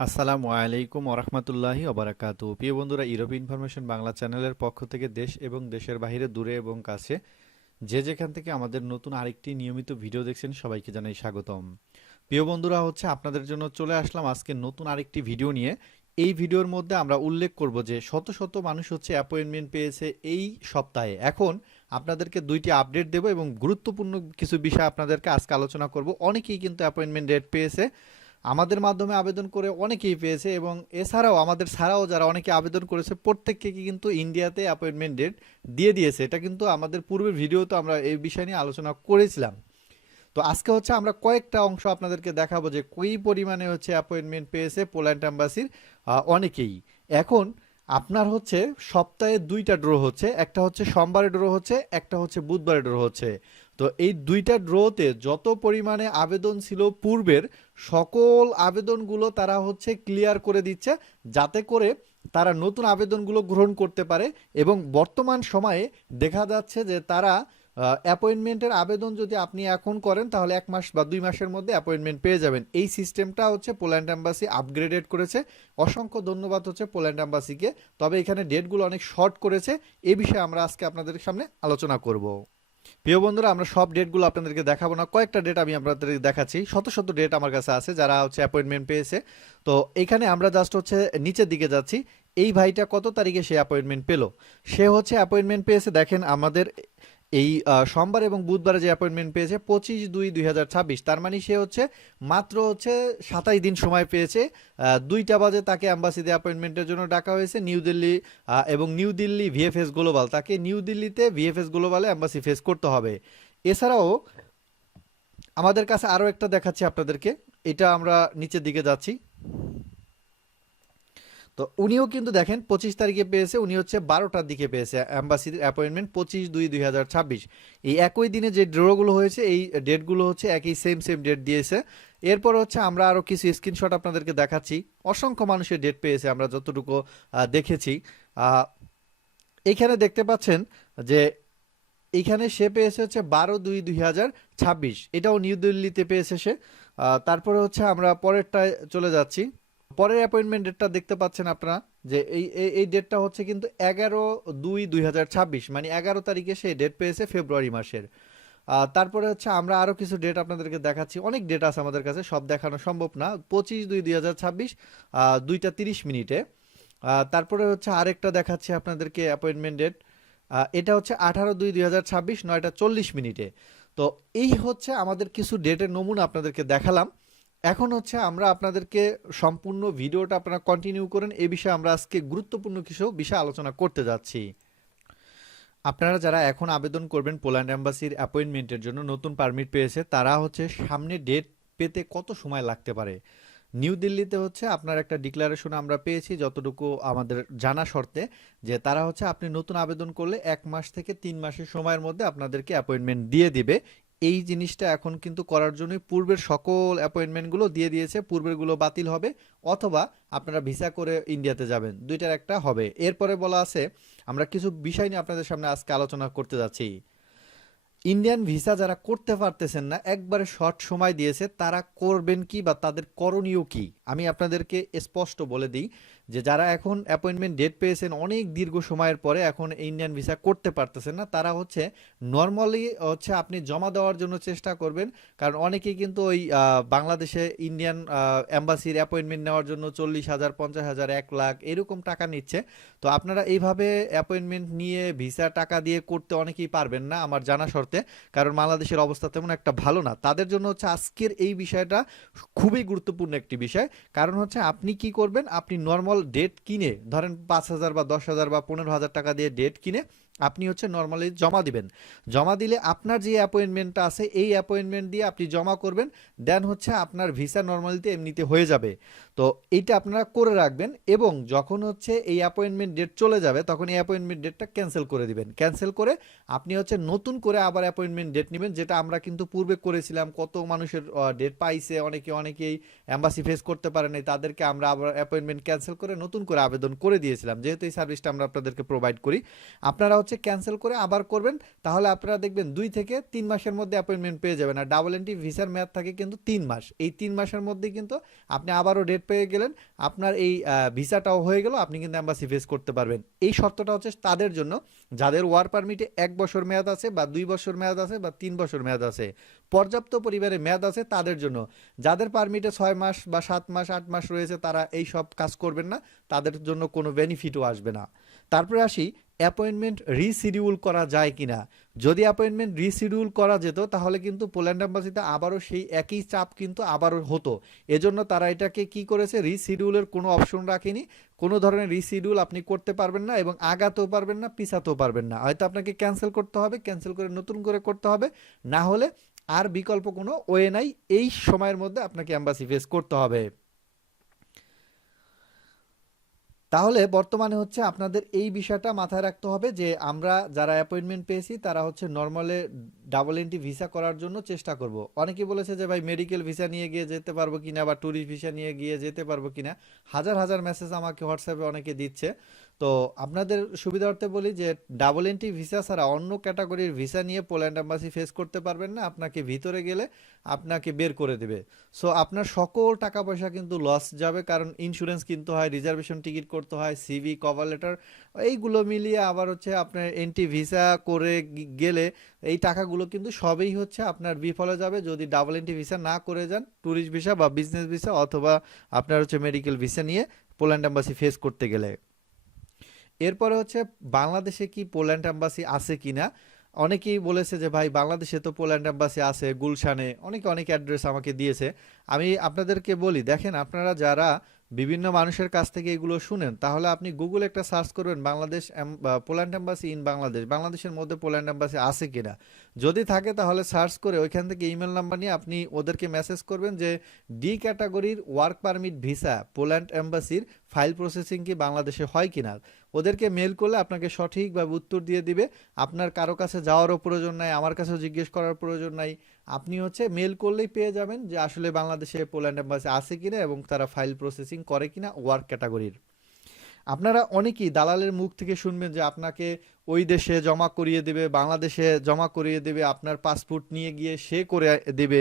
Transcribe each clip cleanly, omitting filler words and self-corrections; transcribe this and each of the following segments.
আসসালামু আলাইকুম ওরহমতুল্লাহি ওবারাকাতু। প্রিয় বন্ধুরা, ইউরোপ ইনফরমেশন বাংলা চ্যানেলের পক্ষ থেকে দেশ এবং দেশের বাইরে, দূরে এবং কাছে যে যেখান থেকে আমাদের নতুন আরেকটি নিয়মিত ভিডিও দেখছেন, সবাইকে জানাই স্বাগতম। প্রিয় বন্ধুরা, আপনাদের জন্য চলে আসলাম আজকে নতুন আরেকটি ভিডিও নিয়ে। এই ভিডিওর মধ্যে আমরা উল্লেখ করব যে শত শত মানুষ অ্যাপয়েন্টমেন্ট পেয়েছে এই সপ্তাহে। এখন আপনাদেরকে দুইটি আপডেট দেব এবং গুরুত্বপূর্ণ কিছু বিষয় আপনাদেরকে আজকে আলোচনা করব। অনেকেই কিন্তু অ্যাপয়েন্টমেন্ট ডেট পেয়েছে, আমাদের মাধ্যমে আবেদন করে অনেকেই পেয়েছে, এবং এছাড়াও আমাদের ছাড়াও যারা অনেকে আবেদন করেছে প্রত্যেককে কিন্তু ইন্ডিয়াতে অ্যাপয়েন্টমেন্ট ডেট দিয়ে দিয়েছে। এটা কিন্তু আমাদের পূর্বের ভিডিওতে আমরা এই বিষয় নিয়ে আলোচনা করেছিলাম। তো আজকে আমরা কয়েকটা অংশ আপনাদেরকে দেখাবো যে কই পরিমাণে অ্যাপয়েন্টমেন্ট পেয়েছে পোল্যান্ড অ্যাম্বাসির অনেকেই। এখন আপনার সপ্তাহে দুইটা ড্র হচ্ছে, একটা সোমবারে ড্র হচ্ছে, একটা বুধবারে ড্র হচ্ছে। তো এই দুইটা ড্রতে যত পরিমাণে আবেদন ছিল পূর্বের, সকল আবেদনগুলো তারা ক্লিয়ার করে দিচ্ছে, যাতে করে তারা নতুন আবেদনগুলো গ্রহণ করতে পারে। এবং বর্তমান সময়ে দেখা যাচ্ছে যে তারা অ্যাপয়েন্টমেন্টের আবেদন যদি আপনি এখন করেন তাহলে 1 মাস বা 2 মাসের মধ্যে অ্যাপয়েন্টমেন্ট পেয়ে যাবেন। এই সিস্টেমটা পোল্যান্ড অ্যাম্বাসি আপগ্রেডেড করেছে। অসংখ্য ধন্যবাদ পোল্যান্ড অ্যাম্বাসিকে। তবে এখানে ডেটগুলো অনেক শর্ট করেছে। এই বিষয়ে আমরা আজকে আপনাদের সামনে আলোচনা করব। প্রিয় বন্ধুরা, আমরা সব ডেটগুলো আপনাদেরকে দেখাবো না, কয়েকটা ডেট আমি আপনাদের দেখাচ্ছি। শত শত ডেট আমার কাছে আছে যারা অ্যাপয়েন্টমেন্ট পেয়েছে। তো এখানে আমরা জাস্ট নিচের দিকে যাচ্ছি। এই ভাইটা কত তারিখে সে অ্যাপয়েন্টমেন্ট পেলো? সে অ্যাপয়েন্টমেন্ট পেয়েছে, দেখেন আমাদের এই সোমবার এবং বুধবারে যে অ্যাপয়েন্টমেন্ট পেয়েছে 25/2/2026। তার মানে সে মাত্র 27 দিন সময় পেয়েছে। 2টা বাজে তাকে অ্যাম্বাসিতে অ্যাপয়েন্টমেন্টের জন্য ডাকা হয়েছে নিউ দিল্লি, এবং নিউ দিল্লি ভিএফএস গ্লোবাল, তাকে নিউ দিল্লিতে ভিএফএস গ্লোবালে অ্যাম্বাসি ফেস করতে হবে। এছাড়াও আমাদের কাছে আরও একটা দেখাচ্ছি আপনাদেরকে। এটা আমরা নিচের দিকে যাচ্ছি। তো উনিও কিন্তু দেখেন 25 তারিখে পেয়েছে, উনি 12টার দিকে পেয়েছে অ্যাম্বাসির অ্যাপয়েন্টমেন্ট 25/2/2026। এই একই দিনে যে ড্রগুলো হয়েছে এই ডেটগুলো একই সেম সেম ডেট দিয়েছে। এরপর আমরা আরও কিছু স্ক্রিনশট আপনাদেরকে দেখাচ্ছি। অসংখ্য মানুষের ডেট পেয়েছে আমরা যতটুকু দেখেছি। এইখানে দেখতে পাচ্ছেন যে এইখানে সে পেয়েছে 12/2/2026, এটাও নিউ দিল্লিতে পেয়েছে সে। তারপরে আমরা পরেরটায় চলে যাচ্ছি। পরের অ্যাপয়েন্টমেন্ট ডেটটা দেখতে পাচ্ছেন আপনারা যে এই এই ডেটটা কিন্তু 11/2/2026, মানে 11 তারিখে সে ডেট পেয়েছে ফেব্রুয়ারি মাসের। তারপরে আমরা আরও কিছু ডেট আপনাদেরকে দেখাচ্ছি। অনেক ডেট আছে আমাদের কাছে, সব দেখানো সম্ভব না। 25/2/2026, 2:30 তারপরে আরেকটা দেখাচ্ছি আপনাদেরকে অ্যাপয়েন্টমেন্ট ডেট। এটা 18/2/2026, 9:40। তো এই আমাদের কিছু ডেটের নমুনা আপনাদেরকে দেখালাম। এখন আমরা আপনাদেরকে সম্পূর্ণ ভিডিওটা আপনারা কন্টিনিউ করেন, এই বিষয়ে আমরা আজকে গুরুত্বপূর্ণ কিছু বিষয় আলোচনা করতে যাচ্ছি। আপনারা যারা এখন আবেদন করবেন পোল্যান্ড অ্যাম্বাসির অ্যাপয়েন্টমেন্টের জন্য, নতুন পারমিট পেয়েছে, তারা সামনে ডেট পেতে কত সময় লাগতে পারে। নিউ দিল্লিতে আপনার একটা ডিক্লারেশন আমরা পেয়েছি যতটুকু আমাদের জানা শর্তে, যে তারা আপনি নতুন আবেদন করলে 1 মাস থেকে 3 মাসের সময়ের মধ্যে আপনাদেরকে অ্যাপয়েন্টমেন্ট দিয়ে দিবে। এই জিনিসটা এখন কিন্তু করার জন্যই পূর্বের সকল অ্যাপয়েন্টমেন্টগুলো দিয়ে দিয়েছে। পূর্বেরগুলো বাতিল হবে, অথবা আপনারা ভিসা করে ইন্ডিয়াতে যাবেন, দুইটার একটা হবে। এরপরে বলা আছে, আমরা কিছু বিষয় নিয়ে আপনাদের সামনে আজকে আলোচনা করতে যাচ্ছি। ইন্ডিয়ান ভিসা যারা করতে পারতেছেন না, একবারে শর্ট সময় দিয়েছে, তারা করবেন কি বা তাদের করণীয় কি আমি আপনাদেরকে স্পষ্ট বলে দিই। যে যারা এখন অ্যাপয়েন্টমেন্ট ডেট পেয়েছেন অনেক দীর্ঘ সময়ের পরে, এখন ইন্ডিয়ান ভিসা করতে পারতেছেন না, তারা নর্মালি আপনি জমা দেওয়ার জন্য চেষ্টা করবেন। কারণ অনেকেই কিন্তু ওই বাংলাদেশে ইন্ডিয়ান অ্যাম্বাসির অ্যাপয়েন্টমেন্ট নেওয়ার জন্য 40,000, 50,000, 1 লাখ এরকম টাকা নিচ্ছে। তো আপনারা এইভাবে অ্যাপয়েন্টমেন্ট নিয়ে ভিসা টাকা দিয়ে করতে অনেকেই পারবেন না আমার জানা শর্তে, কারণ বাংলাদেশের অবস্থা তেমন একটা ভালো না। তাদের জন্য আজকের এই বিষয়টা খুবই গুরুত্বপূর্ণ একটি বিষয়। কারণ আপনি কি করবেন, আপনি নর্মাল ডেট কিনে, ধরেন 5,000 বা 10,000 বা 15,000 টাকা দিয়ে ডেট কিনে আপনি নর্মালি জমা দিবেন। জমা দিলে আপনার যে অ্যাপয়েন্টমেন্টটা আছে এই অ্যাপয়েন্টমেন্ট দিয়ে আপনি জমা করবেন, দেন আপনার ভিসা নর্মালিতে এমনিতে হয়ে যাবে। তো এইটা আপনারা করে রাখবেন, এবং যখন এই অ্যাপয়েন্টমেন্ট ডেট চলে যাবে তখন এই অ্যাপয়েন্টমেন্ট ডেটটা ক্যান্সেল করে দিবেন। ক্যান্সেল করে আপনি নতুন করে আবার অ্যাপয়েন্টমেন্ট ডেট নেবেন, যেটা আমরা কিন্তু পূর্বে করেছিলাম। কত মানুষের ডেট পাইছে, অনেকেই অ্যাম্বাসি ফেস করতে পারে নাই, তাদেরকে আমরা আবার অ্যাপয়েন্টমেন্ট ক্যান্সেল করে নতুন করে আবেদন করে দিয়েছিলাম, যেহেতু এই সার্ভিসটা আমরা আপনাদেরকে প্রোভাইড করি। আপনারা হচ্ছে ক্যান্সেল করে আবার করবেন, তাহলে আপনারা দেখবেন 2 থেকে 3 মাসের মধ্যে অ্যাপয়েন্টমেন্ট পেয়ে যাবেন। আর ডাবল এন্ট্রি ভিসার মেয়াদ থাকে কিন্তু 3 মাস। এই 3 মাসের মধ্যে কিন্তু আপনি আবারও ডেট পেয়ে গেলেন, আপনার এই ভিসাটাও হয়ে গেল, আপনি কিন্তু এম্বাসি ফেস করতে পারবেন। এই শর্তটা হচ্ছে তাদের জন্য যাদের ওয়ার পারমিটে 1 বছর মেয়াদ আছে বা 2 বছর মেয়াদ আছে বা 3 বছর মেয়াদ আছে, পর্যাপ্ত পরিবারে মেয়াদ আছে তাদের জন্য। যাদের পারমিটে 6 মাস বা 7 মাস 8 মাস রয়েছে তারা এই সব কাজ করবেন না, তাদের জন্য কোনো বেনিফিটও আসবে না। তারপরে আসি অ্যাপয়েন্টমেন্ট রিশিডিউল করা যায় কিনা। যদি অ্যাপয়েন্টমেন্ট রিশিডিউল করা যেত তাহলে কিন্তু পোল্যান্ড এম্বাসিতে আবারও সেই একই চাপ কিন্তু আবারও হতো। এজন্য তারা এটাকে কি করেছে, রিশিডিউলের কোনো অপশন রাখেনি। কোনো ধরনের রিশিডিউল আপনি করতে পারবেন না এবং আগাতেও পারবেন না, পিছাতেও পারবেন না। হয়তো আপনাকে ক্যান্সেল করতে হবে, ক্যান্সেল করে নতুন করে করতে হবে, না হলে আর বিকল্প কোনো ওয়ে নাই, এই সময়ের মধ্যে আপনাকে এম্বাসি ফেস করতে হবে। তাহলে বর্তমানে হচ্ছে আপনাদের এই বিষয়টা মাথায় রাখতে হবে যে আমরা যারা অ্যাপয়েন্টমেন্ট পেয়েছি তারা হচ্ছে নর্মালে ডাবল এন্ট্রি ভিসা করার জন্য চেষ্টা করব। অনেকে বলেছে যে ভাই মেডিকেল ভিসা নিয়ে গিয়ে যেতে পারবো কিনা বা ট্যুরিস্ট ভিসা নিয়ে গিয়ে যেতে পারবো কিনা, হাজার হাজার মেসেজ আমাকে হোয়াটসঅ্যাপে অনেকে দিচ্ছে। তো আপনাদের সুবিধার্থে বলি যে ডাবল এন্ট্রি ভিসা ছাড়া অন্য ক্যাটাগরির ভিসা নিয়ে পোল্যান্ড এম্বাসি ফেস করতে পারবেন না, আপনাকে ভিতরে গেলে আপনাকে বের করে দেবে। সো আপনার সকল টাকা পয়সা কিন্তু লস যাবে, কারণ ইন্স্যুরেন্স কিনতে হয়, রিজার্ভেশন টিকিট করতে হয়, সিভি, কভার লেটার, এইগুলো মিলিয়ে আবার হচ্ছে আপনার এন্ট্রি ভিসা করে গেলে এই টাকাগুলো কিন্তু সবই হচ্ছে আপনার বিফলে যাবে যদি ডাবল এন্ট্রি ভিসা না করে যান, ট্যুরিস্ট ভিসা বা বিজনেস ভিসা অথবা আপনার হচ্ছে মেডিকেল ভিসা নিয়ে পোল্যান্ড এম্বাসি ফেস করতে গেলে। এরপরে হচ্ছে বাংলাদেশে কি পোল্যান্ড এম্বাসি আছে কিনা। অনেকেই বলেছে যে ভাই বাংলাদেশে তো পোল্যান্ড এম্বাসি আছে গুলশানে, অনেকে অনেক অ্যাড্রেস আমাকে দিয়েছে। আমি আপনাদেরকে বলি, দেখেন আপনারা যারা বিভিন্ন মানুষের কাছ থেকে এগুলো শুনেন, তাহলে আপনি গুগলে একটা সার্চ করবেন Bangladesh Poland embassy in Bangladesh, বাংলাদেশের মধ্যে পোল্যান্ড এম্বাসি আছে কিনা। যদি থাকে তাহলে সার্চ করে ওইখান থেকে ইমেল নাম্বার নিয়ে আপনি ওদেরকে মেসেজ করবেন যে ডি ক্যাটাগরির ওয়ার্ক পারমিট ভিসা পোল্যান্ড এম্বাসির ফাইল প্রসেসিং কি বাংলাদেশে হয় কিনা। ওদেরকে মেল করলে আপনাকে সঠিকভাবে উত্তর দিয়ে দিবে। আপনার কারো কাছে যাওয়ারও প্রয়োজন নাই, আমার কাছেও জিজ্ঞেস করার প্রয়োজন নাই। আপনি হচ্ছে মেল করলেই পেয়ে যাবেন যে আসলে বাংলাদেশে পোল্যান্ড এম্বাসি আছে কিনা এবং তারা ফাইল প্রসেসিং করে কিনা ওয়ার্ক ক্যাটাগরির। আপনারা অনেকেই দালালের মুখ থেকে শুনবেন যে আপনাকে ওই দেশে জমা করিয়ে দেবে, বাংলাদেশে জমা করিয়ে দেবে, আপনার পাসপোর্ট নিয়ে গিয়ে সে করে দেবে।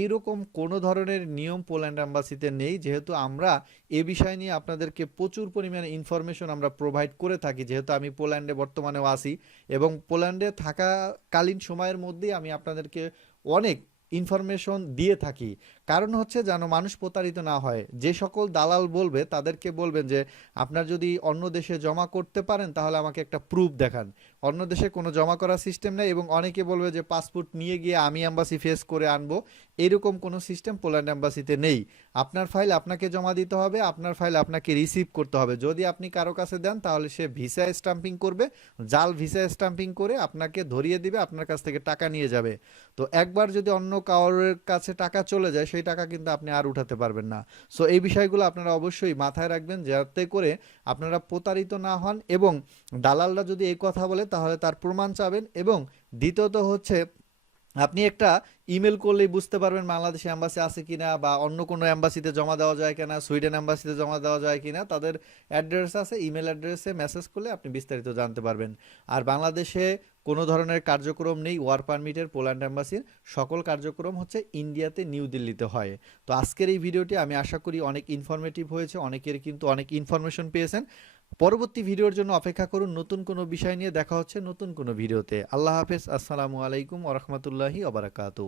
এইরকম কোনো ধরনের নিয়ম পোল্যান্ড অ্যাম্বাসিতে নেই, যেহেতু আমরা এ বিষয় নিয়ে আপনাদেরকে প্রচুর পরিমাণে ইনফরমেশন আমরা প্রোভাইড করে থাকি, যেহেতু আমি পোল্যান্ডে বর্তমানেও আছি এবং পোল্যান্ডে থাকাকালীন সময়ের মধ্যেই আমি আপনাদেরকে অনেক ইনফরমেশন দিয়ে থাকি। কারণ হচ্ছে যেন মানুষ প্রতারিত না হয়। যে সকল দালাল বলবে তাদেরকে বলবেন যে আপনার যদি অন্য দেশে জমা করতে পারেন তাহলে আমাকে একটা প্রুফ দেখান। অন্য দেশে কোনো জমা করার সিস্টেম নেই এবং অনেকে বলবে যে পাসপোর্ট নিয়ে গিয়ে আমি এম্বাসি ফেস করে আনবো, এরকম কোনো সিস্টেম পোল্যান্ড এম্বাসিতে নেই। আপনার ফাইল আপনাকে জমা দিতে হবে, আপনার ফাইল আপনাকে রিসিভ করতে হবে। যদি আপনি কারো কাছে দেন তাহলে সে ভিসা স্টাম্পিং করবে, জাল ভিসা স্টাম্পিং করে আপনাকে ধরিয়ে দিবে, আপনার কাছ থেকে টাকা নিয়ে যাবে। তো একবার যদি অন্য কারোর কাছে টাকা চলে যায় সেই টাকা কিন্তু আপনি আর উঠাতে পারবেন না। সো এই বিষয়গুলো আপনারা অবশ্যই মাথায় রাখবেন যাতে করে আপনারা প্রতারিত না হন, এবং দালালরা যদি এই কথা বলে তাহলে তার প্রমাণ চাবেন। এবং দ্বিতীয়ত হচ্ছে আপনি একটা ইমেল করলেই বুঝতে পারবেন বাংলাদেশে এম্বাসি আছে কিনা বা অন্য কোনো এম্বাসিতে জমা দেওয়া যায় কিনা, সুইডেন এম্বাসিতে জমা দেওয়া যায় কিনা, তাদের অ্যাড্রেস আছে, ইমেল অ্যাড্রেসে মেসেজ করলে আপনি বিস্তারিত জানতে পারবেন। আর বাংলাদেশে কোনো ধরনের কার্যক্রম নেই ওয়ার্ক পারমিটের পোল্যান্ড এম্বাসির, সকল কার্যক্রম হচ্ছে ইন্ডিয়াতে, নিউ দিল্লিতে হয়। তো আজকের এই ভিডিওটি আমি আশা করি অনেক ইনফরমেটিভ হয়েছে, অনেকের কিন্তু অনেক ইনফরমেশন পেয়েছেন। পরবর্তী ভিডিওর জন্য অপেক্ষা করুন, নতুন কোনো বিষয় নিয়ে দেখা হচ্ছে নতুন কোনো ভিডিওতে। আল্লাহ হাফেজ, আসসালামু আলাইকুম ওয়া রাহমাতুল্লাহি ওয়া বারাকাতুহু।